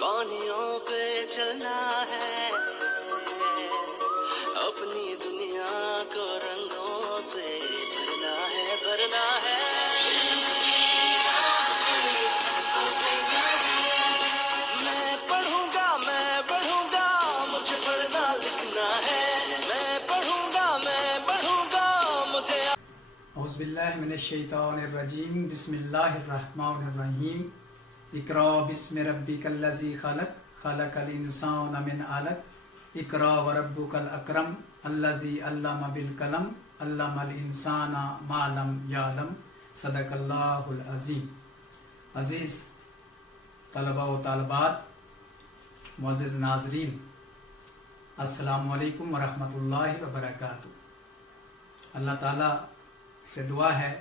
पानियों पे चलना है, अपनी दुनिया को रंगों से भरना है, भरना है। मैं पढ़ूंगा, मुझे पढ़ना लिखना है। मैं पढ़ूंगा, मुझे औज़ुबिल्लाहि मिनश्शैतानिर्रजीम बिस्मिल्लाहिर्रहमानिर्रहीम इक़रा बिस्मि रब्बिकल्लज़ी खलक़ खलक़ल इंसाना मिन अलक़ इक़रा व रब्बुकल अकरम अल्लज़ी अल्लमा बिल कलम अल्लमल इंसाना मा लम यअलम सदक़ल्लाहुल अज़ीम। अज़ीज़ तलबा व तालिबात, मुअज़्ज़िज़ नाज़रीन, अस्सलामु अलैकुम व रहमतुल्लाहि व बरकातुहू। अल्लाह ताला से दुआ है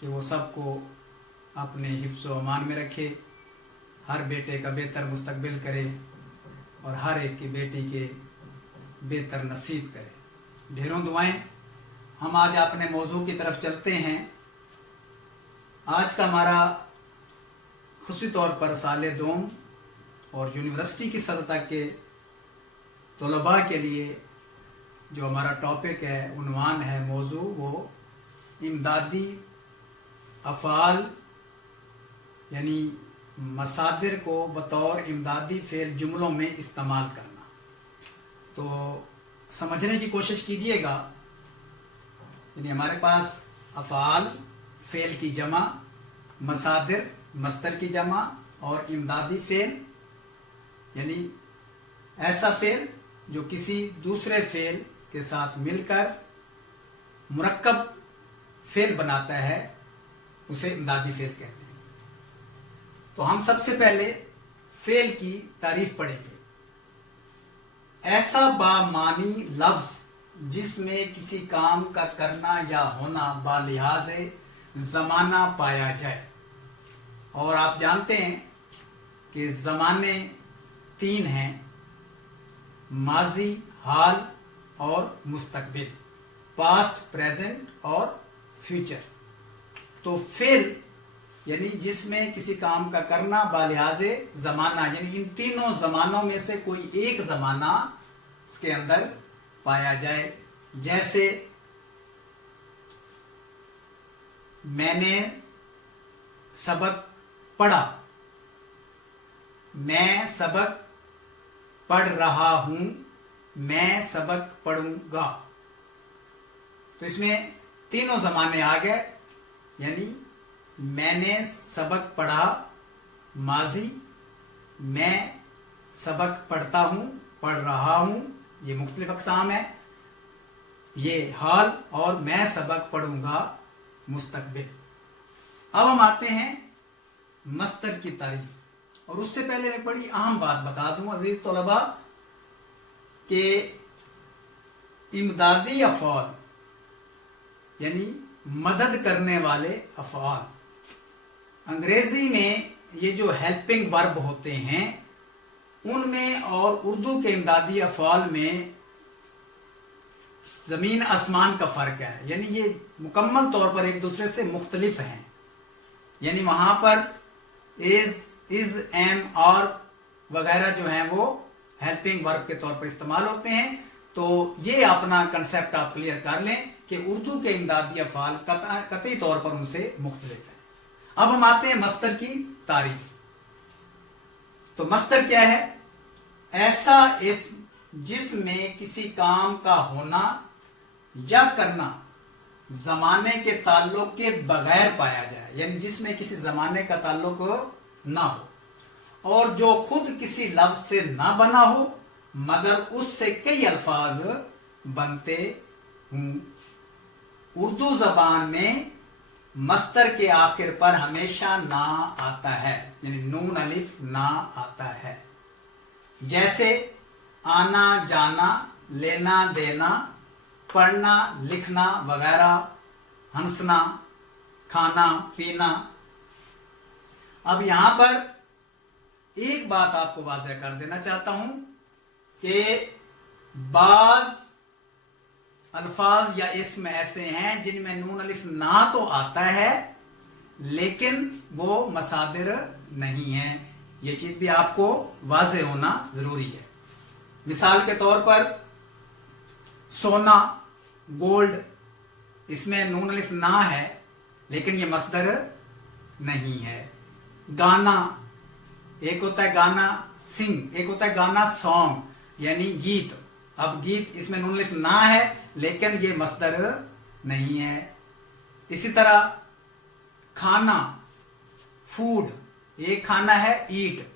कि वो सबको अपने हिफ्ज़ व अमान में रखे, हर बेटे का बेहतर मुस्तकबिल करे और हर एक की बेटी के बेहतर नसीब करे। ढेरों दुआएं। हम आज अपने मौजू की तरफ चलते हैं। आज का हमारा खुशी तौर पर साले दोम और यूनिवर्सिटी की सतह तक के तलबा के लिए जो हमारा टॉपिक है, उन्वान है, मौजू, वो इमदादी अफ़ाल यानी मसादिर को बतौर इमदादी फ़ेल जुमलों में इस्तेमाल करना। तो समझने की कोशिश कीजिएगा। यानी हमारे पास अफ़ाल फ़ेल की जमा, मसादिर मस्तर की जमा और इमदादी फ़ेल यानी ऐसा फ़ेल जो किसी दूसरे फ़ेल के साथ मिलकर मुरक्कब फ़ेल बनाता है, उसे इमदादी फ़ेल कहते हैं। तो हम सबसे पहले फ़ेल की तारीफ पढ़ेंगे। ऐसा बामानी लफ्ज़ जिसमें किसी काम का करना या होना बालिहाज़े ज़माना पाया जाए। और आप जानते हैं कि ज़माने तीन हैं, माजी, हाल और मुस्तकबिल, पास्ट, प्रेजेंट और फ्यूचर। तो फेल यानी जिसमें किसी काम का करना बालिहाज़े ज़माना, यानी इन तीनों ज़मानों में से कोई एक ज़माना उसके अंदर पाया जाए। जैसे मैंने सबक पढ़ा, मैं सबक पढ़ रहा हूं, मैं सबक पढ़ूंगा। तो इसमें तीनों ज़माने आ गए। यानी मैंने सबक पढ़ा माजी, मैं सबक पढ़ता हूँ, पढ़ रहा हूँ, ये मुख्तलिफ अक़साम है, ये हाल, और मैं सबक पढ़ूंगा मुस्तकबिल। अब हम आते हैं मस्तर की तारीफ। और उससे पहले मैं बड़ी अहम बात बता दूं अजीज तलबा कि इमदादी अफ़ाल यानी मदद करने वाले अफ़ाल, अंग्रेजी में ये जो हेल्पिंग वर्ब होते हैं उनमें और उर्दू के इमदादी अफ़ाल में ज़मीन आसमान का फ़र्क है। यानी ये मुकम्मल तौर पर एक दूसरे से मुख्तलिफ हैं। यानी वहाँ पर इज़, एम और वगैरह जो हैं वो हेल्पिंग वर्ब के तौर पर इस्तेमाल होते हैं। तो ये अपना कंसेप्ट आप क्लियर कर लें कि उर्दू के इमदादी अफ़ाल कतई तौर पर उनसे मुख्तलिफ हैं। अब हम आते हैं मस्तर की तारीफ। तो मस्तर क्या है? ऐसा इस्म जिसमें किसी काम का होना या करना जमाने के ताल्लुक के बगैर पाया जाए, यानी जिसमें किसी जमाने का ताल्लुक ना हो और जो खुद किसी लफ्ज से ना बना हो मगर उससे कई अल्फाज बनते हों। उर्दू जबान में मस्तर के आखिर पर हमेशा ना आता है, यानी नून अलिफ ना आता है। जैसे आना जाना, लेना देना, पढ़ना लिखना वगैरह, हंसना, खाना पीना। अब यहां पर एक बात आपको वाज़ेह कर देना चाहता हूं कि बाज अल्फाज या इस्म ऐसे हैं जिनमें नून अलिफ ना तो आता है लेकिन वो मसादिर नहीं है। ये चीज भी आपको वाज़ेह होना जरूरी है। मिसाल के तौर पर सोना, गोल्ड, इसमें नून अलिफ ना है लेकिन ये मसदर नहीं है। गाना, एक होता है गाना सिंग, एक होता है गाना सॉन्ग यानी गीत। अब गीत इसमें नून अलिफ ना है लेकिन ये मसदर नहीं है। इसी तरह खाना, फूड, एक खाना है ईट,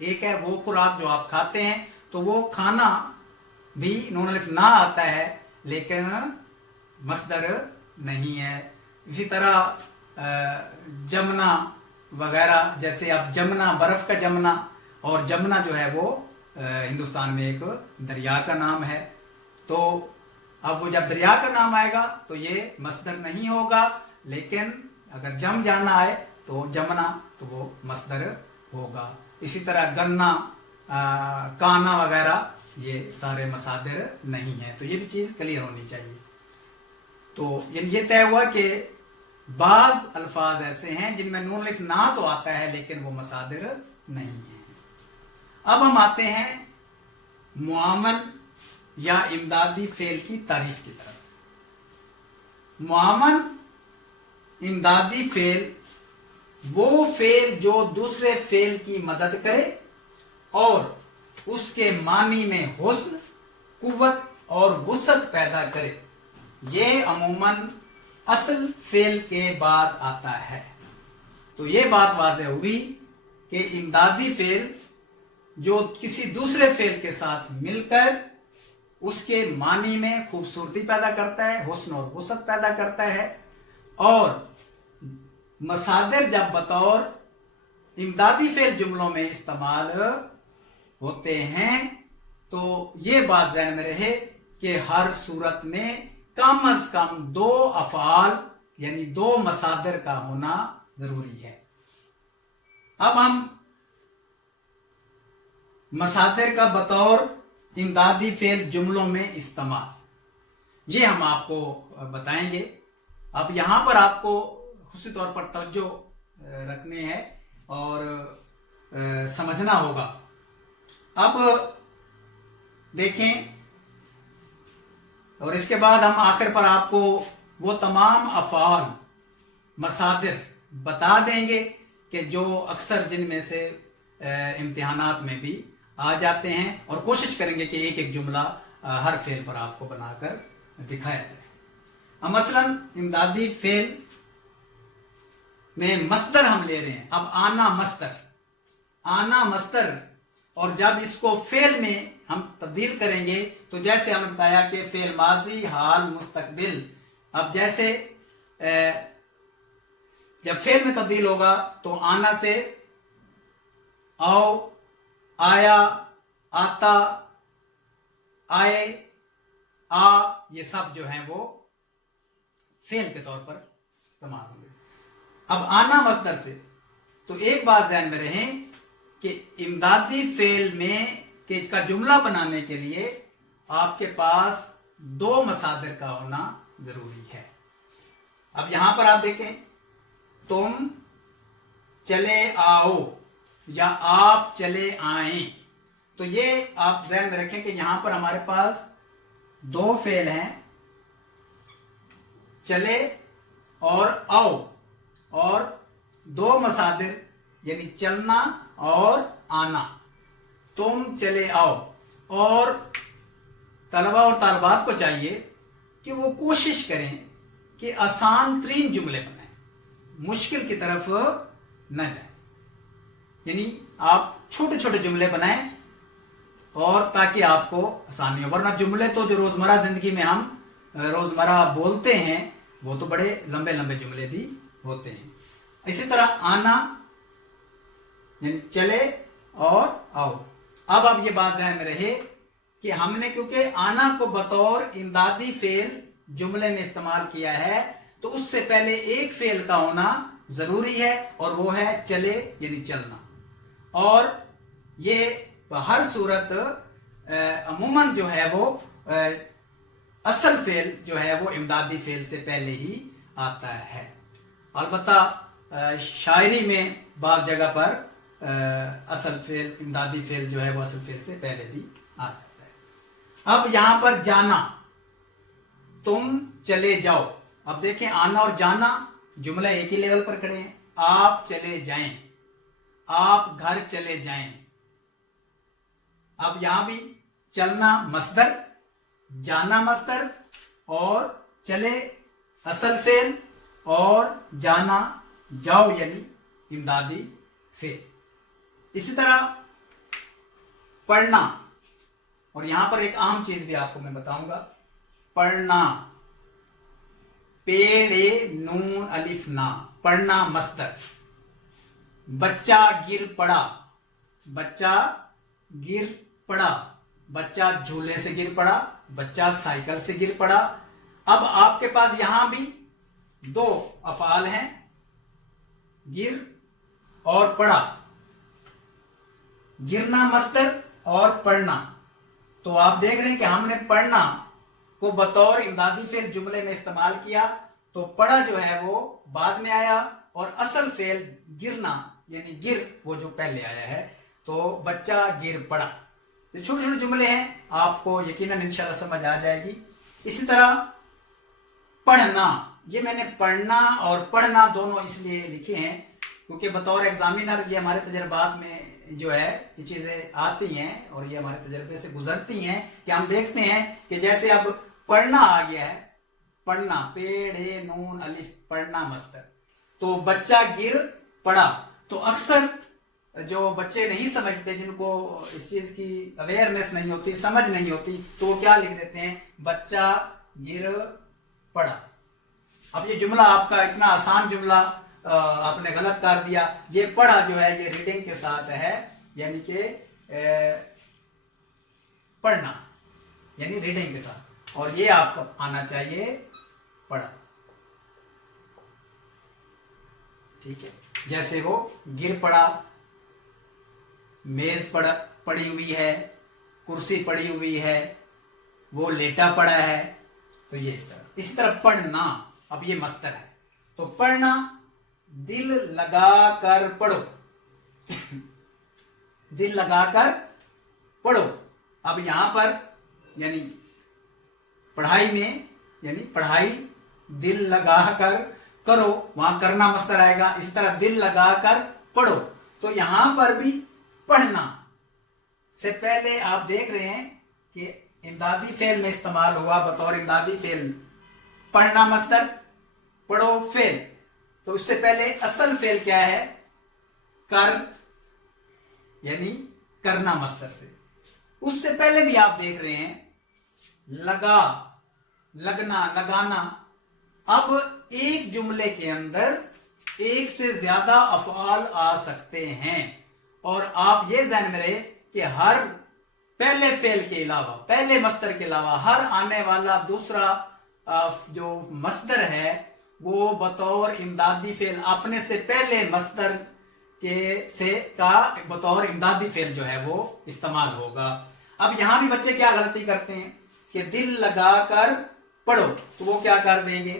एक है वो खुराक जो आप खाते हैं, तो वो खाना भी नून अलिफ ना आता है लेकिन मसदर नहीं है। इसी तरह जमना वगैरह, जैसे अब जमना, बर्फ का जमना, और जमना जो है वो हिंदुस्तान में एक दरिया का नाम है। तो अब वो जब दरिया का नाम आएगा तो ये मसदर नहीं होगा, लेकिन अगर जम जाना है तो जमना, तो वो मसदर होगा। इसी तरह गन्ना, काना वगैरह, ये सारे मसादिर नहीं है। तो ये भी चीज क्लियर होनी चाहिए। तो ये तय हुआ कि बाज अल्फाज ऐसे हैं जिनमें नून अलिफ ना तो आता है लेकिन वो मसादिर नहीं है। अब हम आते हैं मुआमल या इमदादी फेल की तारीफ की तरफ। मुआमल इमदादी फेल वो फेल जो दूसरे फेल की मदद करे और उसके मानी में हुस्न, कुव्वत और वुसअत पैदा करे। ये अमूमन असल फेल के बाद आता है। तो ये बात वाज़ेह हुई कि इमदादी फेल जो किसी दूसरे फेल के साथ मिलकर उसके मानी में खूबसूरती पैदा करता है, हुस्न और वुसअत पैदा करता है, और मसादिर जब बतौर इमदादी फेल जुमलों में इस्तेमाल होते हैं तो ये बात ज़हन में रहे कि हर सूरत में कम अज कम दो अफआल यानी दो मसादिर का होना जरूरी है। अब हम मसादिर का बतौर इमदादी फेल जुमलों में इस्तेमाल ये हम आपको बताएंगे। अब यहां पर आपको खुशी तौर पर तवज्जो रखने हैं और समझना होगा। अब देखें, और इसके बाद हम आखिर पर आपको वो तमाम अफ़आल मसादिर बता देंगे कि जो अक्सर जिनमें से इम्तिहानात में भी आ जाते हैं, और कोशिश करेंगे कि एक एक जुमला हर फेल पर आपको बनाकर दिखाया जाए। अब मसलन इमदादी फेल में मस्दर हम ले रहे हैं। अब आना मस्दर, आना मस्दर, और जब इसको फेल में हम तब्दील करेंगे तो जैसे हमने बताया कि फेल माजी, हाल, मुस्तकबिल। अब जैसे जब फेल में तब्दील होगा तो आना से आओ, आया, आता, आए, आ, ये सब जो हैं वो फेल के तौर पर इस्तेमाल होंगे। अब आना मस्दर से, तो एक बात ध्यान में रहे कि इमदादी फेल में कि इसका जुमला बनाने के लिए आपके पास दो मसादिर का होना जरूरी है। अब यहां पर आप देखें, तुम चले आओ या आप चले आए, तो ये आप ध्यान में रखें कि यहां पर हमारे पास दो फेल हैं, चले और आओ, और दो मसादिर यानी चलना और आना। तुम चले आओ, और तलबा और तालबात को चाहिए कि वो कोशिश करें कि आसान तरीन जुमले बनाएं, मुश्किल की तरफ न जाएं। यानी आप छोटे छोटे जुमले बनाएं और ताकि आपको आसानी हो, वरना जुमले तो जो रोजमर्रा जिंदगी में हम रोजमर्रा बोलते हैं वो तो बड़े लंबे लंबे जुमले भी होते हैं। इसी तरह आना यानी चले और आओ। अब ये बात ध्यान में रहे कि हमने क्योंकि आना को बतौर इमदादी फेल जुमले में इस्तेमाल किया है तो उससे पहले एक फेल का होना जरूरी है, और वो है चले यानी चलना। और ये हर सूरत अमूमन जो है वो असल फेल जो है वो इमदादी फेल से पहले ही आता है। अलबत्ता शायरी में बाब जगह पर असल फेल, इमदादी फेल जो है वो असल फेल से पहले भी आ जाता है। अब यहाँ पर जाना, तुम चले जाओ। अब देखें आना और जाना जुमला एक ही लेवल पर खड़े हैं। आप चले जाएं, आप घर चले जाएं। अब यहां भी चलना मस्दर, जाना मस्दर और चले असल फेल और जाना जाओ यानी इमदादी फेल। इसी तरह पढ़ना, और यहां पर एक अहम चीज भी आपको मैं बताऊंगा। पढ़ना, पेड़े नून अलिफ ना, पढ़ना मस्दर। बच्चा गिर पड़ा, बच्चा गिर पड़ा, बच्चा झूले से गिर पड़ा, बच्चा साइकिल से गिर पड़ा। अब आपके पास यहां भी दो अफआल हैं, गिर और पड़ा। गिरना मस्दर और पढ़ना। तो आप देख रहे हैं कि हमने पढ़ना को बतौर इमदादी फेल जुमले में इस्तेमाल किया, तो पढ़ा जो है वो बाद में आया और असल फेल गिरना यानी गिर वो जो पहले आया है। तो बच्चा गिर पड़ा। तो छोटे छोटे जुमले हैं, आपको यकीनन इंशाल्लाह समझ आ जाएगी। इसी तरह पढ़ना, ये मैंने पढ़ना और पढ़ना दोनों इसलिए लिखे हैं क्योंकि बतौर एग्जामिनर ये हमारे तजर्बात में जो है ये चीजें आती हैं और ये हमारे तजर्बे से गुजरती हैं कि हम देखते हैं कि जैसे अब पढ़ना आ गया है, पढ़ना पेड़े नून अलिफ, पढ़ना मस्तर, तो बच्चा गिर पड़ा। तो अक्सर जो बच्चे नहीं समझते, जिनको इस चीज की अवेयरनेस नहीं होती, समझ नहीं होती, तो वो क्या लिख देते हैं, बच्चा गिर पड़ा। अब ये जुमला आपका इतना आसान जुमला आपने गलत कर दिया। ये पढ़ा जो है ये रीडिंग के साथ है, यानी कि पढ़ना यानी रीडिंग के साथ, और ये आपका आना चाहिए पढ़ा। ठीक है, जैसे वो गिर पड़ा, मेज पड़ी हुई है, कुर्सी पड़ी हुई है, वो लेटा पड़ा है, तो ये इसी तरह पढ़ना। अब ये मस्तर है, तो पढ़ना दिल लगा कर पढ़ो दिल लगाकर पढ़ो। अब यहां पर यानी पढ़ाई में यानी पढ़ाई दिल लगाकर करो, वहां करना मस्तर आएगा। इसी तरह दिल लगाकर पढ़ो, तो यहां पर भी पढ़ना से पहले आप देख रहे हैं कि इमदादी फेल में इस्तेमाल हुआ बतौर इमदादी फेल पढ़ना मस्तर, पढ़ो फेल। तो उससे पहले असल फेल क्या है, कर यानी करना मस्तर से। उससे पहले भी आप देख रहे हैं लगा, लगना, लगाना। अब एक जुमले के अंदर एक से ज्यादा अफआल आ सकते हैं, और आप ये ध्यान में रहे कि हर पहले फेल के अलावा, पहले मस्तर के अलावा हर आने वाला दूसरा जो मस्दर है वो बतौर इमदादी फेल अपने से पहले मस्दर के से का बतौर इमदादी फेल जो है वो इस्तेमाल होगा। अब यहां भी बच्चे क्या गलती करते हैं कि दिल लगाकर पढ़ो, तो वो क्या कर देंगे,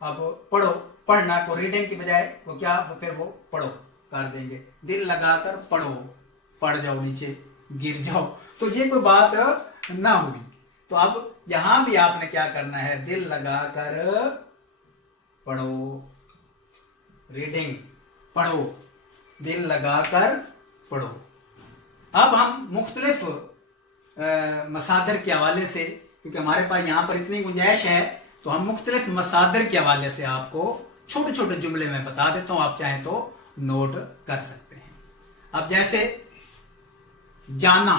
अब पढ़ो, पढ़ना को रीडिंग की बजाय वो क्या, वो फिर वो पढ़ो कर देंगे। दिल लगाकर पढ़ो, पढ़ जाओ, नीचे गिर जाओ, तो ये कोई बात ना हुई। तो अब यहां भी आपने क्या करना है, दिल लगाकर पढ़ो, रीडिंग पढ़ो, दिल लगाकर पढ़ो। अब हम मुख्तलिफ मसादर के हवाले से, क्योंकि हमारे पास यहाँ पर इतनी गुंजाइश है, तो हम मुख्तलिफ मसादर के हवाले से आपको छोटे छोटे जुमले में बता देता हूं, आप चाहें तो नोट कर सकते हैं। अब जैसे जाना,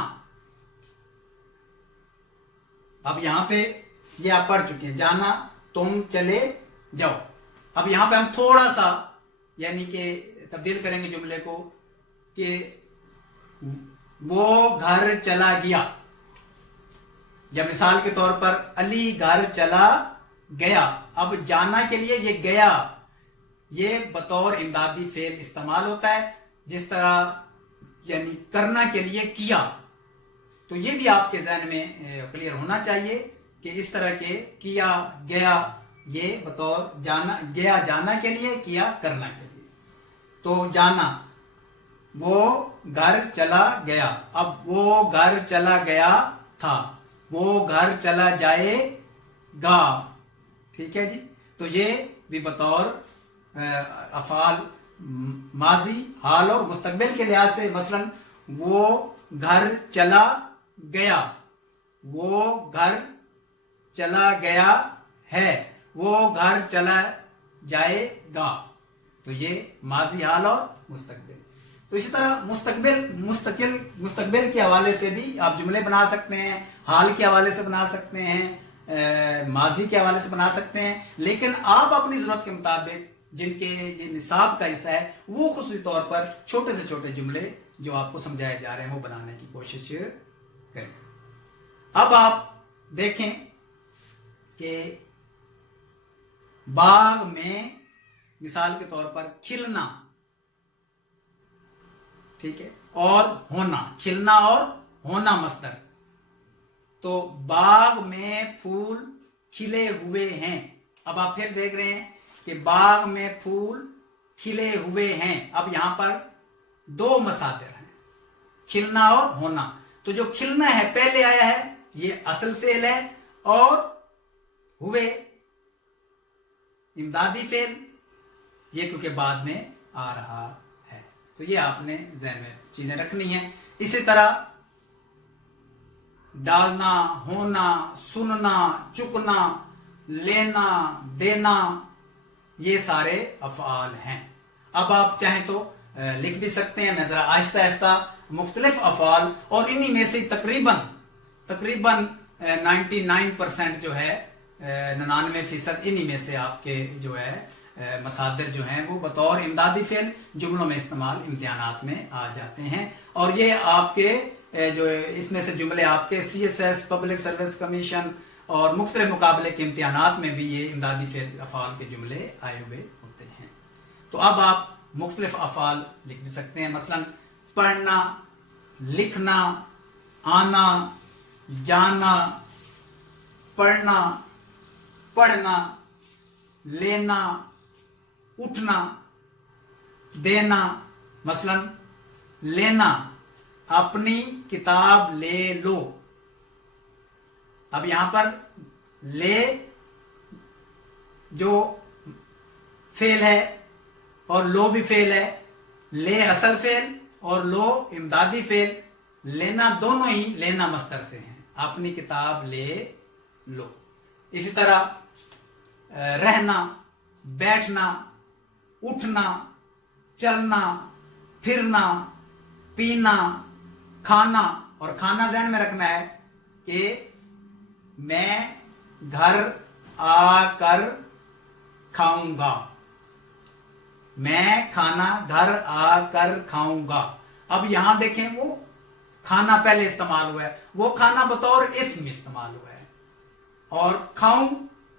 अब यहां पे ये आप पढ़ चुके हैं, जाना तुम चले जाओ। अब यहां पे हम थोड़ा सा यानी कि तब्दील करेंगे जुमले को कि वो घर चला गया, या मिसाल के तौर पर अली घर चला गया। अब जाना के लिए ये गया, ये बतौर इमदादी फेल इस्तेमाल होता है, जिस तरह यानी करना के लिए किया। तो ये भी आपके ज़हन में क्लियर होना चाहिए कि इस तरह के किया, गया یہ بطور جانا، گیا جانا کے لیے، کیا کرنا کے لیے. تو جانا، وہ گھر چلا گیا. اب وہ گھر چلا گیا تھا، وہ گھر چلا جائے گا. ٹھیک ہے جی. تو یہ بھی بطور افعال ماضی، حال اور مستقبل کے لحاظ سے، مثلا وہ گھر چلا گیا، وہ گھر چلا گیا ہے، وہ گھر چلا جائے گا. تو یہ ماضی، حال اور مستقبل. تو اسی طرح مستقبل کے حوالے سے بھی آپ جملے بنا سکتے ہیں، حال کے حوالے سے بنا سکتے ہیں، ماضی کے حوالے سے بنا سکتے ہیں. لیکن آپ اپنی ضرورت کے مطابق جن کے یہ نصاب کا حصہ ہے، وہ خصوصی طور پر چھوٹے سے چھوٹے جملے جو آپ کو سمجھائے جا رہے ہیں وہ بنانے کی کوشش کریں. اب آپ دیکھیں کہ باغ میں مثال کے طور پر کھلنا، ٹھیک ہے، اور ہونا، کھلنا اور ہونا مصدر. تو باغ میں پھول کھلے ہوئے ہیں. اب آپ پھر دیکھ رہے ہیں کہ باغ میں پھول کھلے ہوئے ہیں. اب یہاں پر دو مصادر ہیں، کھلنا اور ہونا. تو جو کھلنا ہے پہلے آیا ہے، یہ اصل فعل ہے، اور ہوئے امدادی فعل، یہ کیونکہ بعد میں آ رہا ہے. تو یہ آپ نے ذہن میں چیزیں رکھنی ہیں. اسی طرح ڈالنا، ہونا، سننا، چکنا، لینا، دینا، یہ سارے افعال ہیں. اب آپ چاہیں تو لکھ بھی سکتے ہیں. میں ذرا آہستہ آہستہ مختلف افعال، اور انہی میں سے تقریباً 99% جو ہے، 99% انہی میں سے آپ کے جو ہے مصادر جو ہیں وہ بطور امدادی فعل جملوں میں استعمال امتحانات میں آ جاتے ہیں. اور یہ آپ کے جو اس میں سے جملے آپ کے CSS، پبلک سروس کمیشن اور مختلف مقابلے کے امتحانات میں بھی یہ امدادی فعل افعال کے جملے آئے ہوئے ہوتے ہیں. تو اب آپ مختلف افعال لکھ بھی سکتے ہیں. مثلا پڑھنا، لکھنا، آنا، جانا، پڑھنا، پڑھنا، لینا، اٹھنا، دینا. مثلا لینا، اپنی کتاب لے لو. اب یہاں پر لے جو فعل ہے اور لو بھی فعل ہے. لے اصل فعل اور لو امدادی فعل. لینا دونوں ہی لینا مصدر سے ہیں. اپنی کتاب لے لو. اسی طرح رہنا، بیٹھنا، اٹھنا، چلنا، پھرنا، پینا، کھانا. اور کھانا ذہن میں رکھنا ہے کہ میں گھر آ کر کھاؤں گا. میں کھانا گھر آ کر کھاؤں گا. اب یہاں دیکھیں وہ کھانا پہلے استعمال ہوا ہے، وہ کھانا بطور اسم استعمال ہوا ہے، اور کھاؤں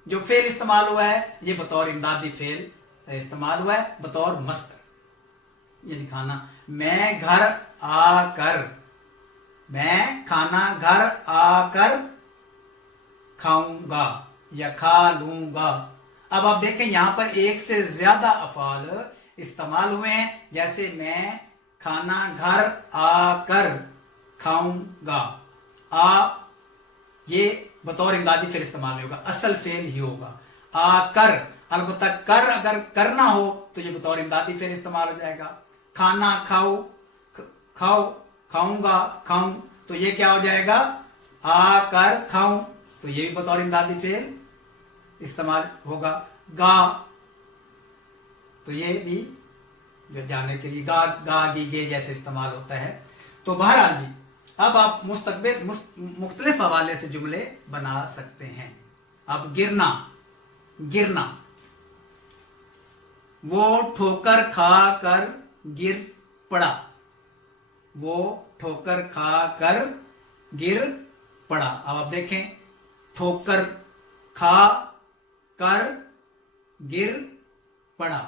جو فعل استعمال ہوا ہے یہ بطور امدادی فعل استعمال ہوا ہے، بطور مصدر. یعنی کھانا، میں گھر آ کر، میں کھانا گھر آ کر کھاؤں گا یا کھا لوں گا. اب آپ دیکھیں یہاں پر ایک سے زیادہ افعال استعمال ہوئے ہیں. جیسے میں کھانا گھر آ کر کھاؤں گا. یہ بطور امدادی فعل استعمال ہوگا، اصل فعل ہی ہوگا. آ کر، البتہ کر اگر کرنا ہو تو یہ بطور امدادی فعل استعمال ہو جائے گا. کھانا کھاؤ، کھاؤں گا، کھاؤں، تو یہ کیا ہو جائے گا؟ آ کر کھاؤں. تو یہ بھی بطور امدادی فعل استعمال ہوگا. گا، تو یہ بھی جو جانے کے لیے گا گی گے جیسے استعمال ہوتا ہے. تو بہرحال جی، اب آپ مختلف حوالے سے جملے بنا سکتے ہیں. اب گرنا، وہ ٹھوکر کھا کر گر پڑا. وہ ٹھوکر کھا کر گر پڑا. اب آپ دیکھیں ٹھوکر کھا کر گر پڑا.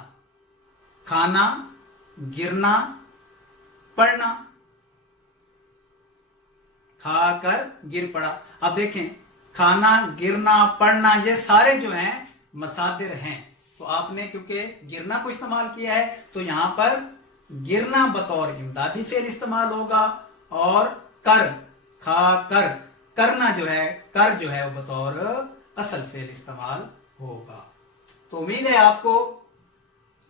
کھانا، گرنا، پڑھنا. کھا کر گر پڑا. اب دیکھیں کھانا، گرنا، پڑھنا، یہ سارے جو ہیں मसादिर हैं। तो आपने क्योंकि गिरना को इस्तेमाल किया है तो यहाँ पर गिरना बतौर इमदादी फेल इस्तेमाल होगा, और कर, खा कर, करना जो है, कर जो है वो बतौर असल फेल इस्तेमाल होगा। तो उम्मीद है आपको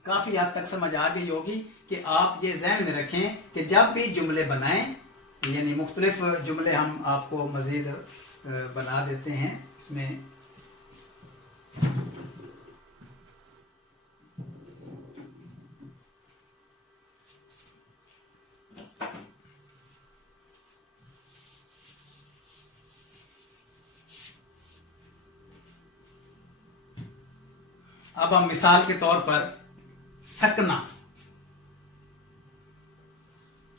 काफी हद तक समझ आ गई होगी कि आप ये ज़हन में रखें कि जब भी जुमले बनाएं, यानी मुख्तलिफ जुमले हम आपको मज़ीद बना देते हैं इसमें। अब हम मिसाल के तौर पर सकना,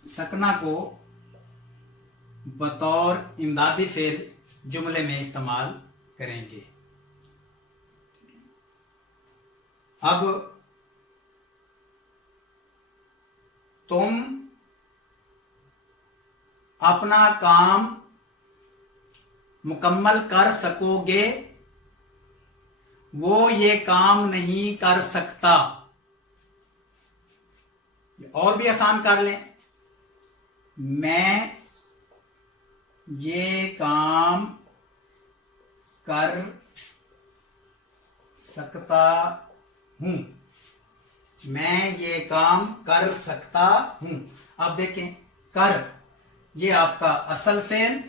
सकना को बतौर इमदादी फेल जुमले में इस्तेमाल करेंगे। अब तुम अपना काम मुकम्मल कर सकोगे, वो ये काम नहीं कर सकता। और भी आसान कर लें, मैं ये काम कर सकता हूं, मैं ये काम कर सकता हूं। अब देखें, कर ये आपका असल फेल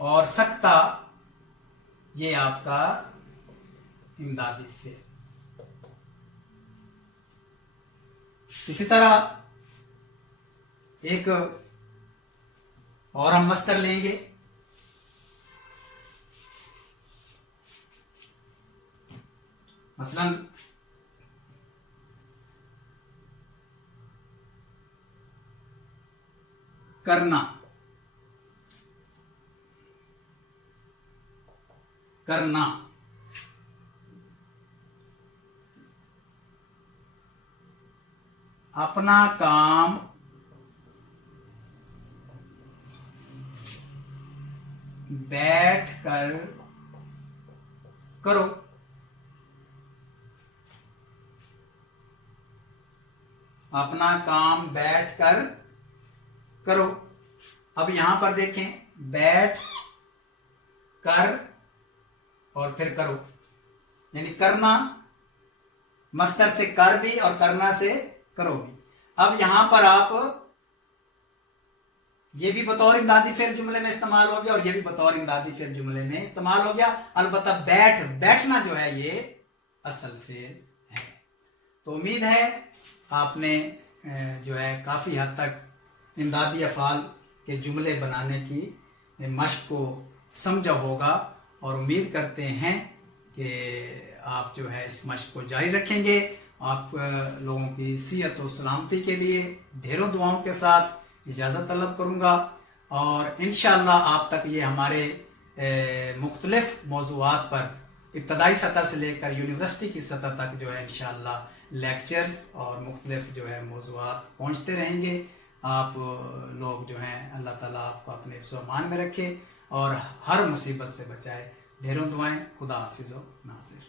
और सकता ये आपका इमदादी फेल। इसी तरह एक और हम मस्तर लेंगे, मसलन करना, करना, अपना काम बैठ कर करो, अपना काम बैठ कर करो। अब यहां पर देखें, बैठ कर और फिर करो, यानी करना मस्तर से कर भी और करना से करो भी। अब यहां पर आप ये भी बतौर इमदादी फेल जुमले में इस्तेमाल हो गया और ये भी बतौर इमदादी फेल जुमले में इस्तेमाल हो गया। अलबत्ता बैठ, बैठना जो है ये असल फेल है। तो उम्मीद है आपने जो है काफी हद तक इमदादी अफाल के जुमले बनाने की मशक को समझा होगा, और उम्मीद करते हैं कि आप जो है इस मशक को जारी रखेंगे। आप लोगों की सेहत और सलामती के लिए ढेरों दुआओं के साथ इजाज़त तलब करूँगा, और इंशाअल्लाह आप तक ये हमारे मुख्तलिफ मौज़ूआत पर इब्तदाई सतह से लेकर यूनिवर्सिटी की सतह तक जो है इंशाअल्लाह लेक्चर्स और मुख्तलिफ जो है मौज़ूआत पहुँचते रहेंगे। आप लोग जो हैं अल्लाह ताला आपको अपने हिफ्ज़ व अमान में रखे और हर मुसीबत से बचाए। ढेरों दुआएं। खुदा हाफिज़ व नासिर।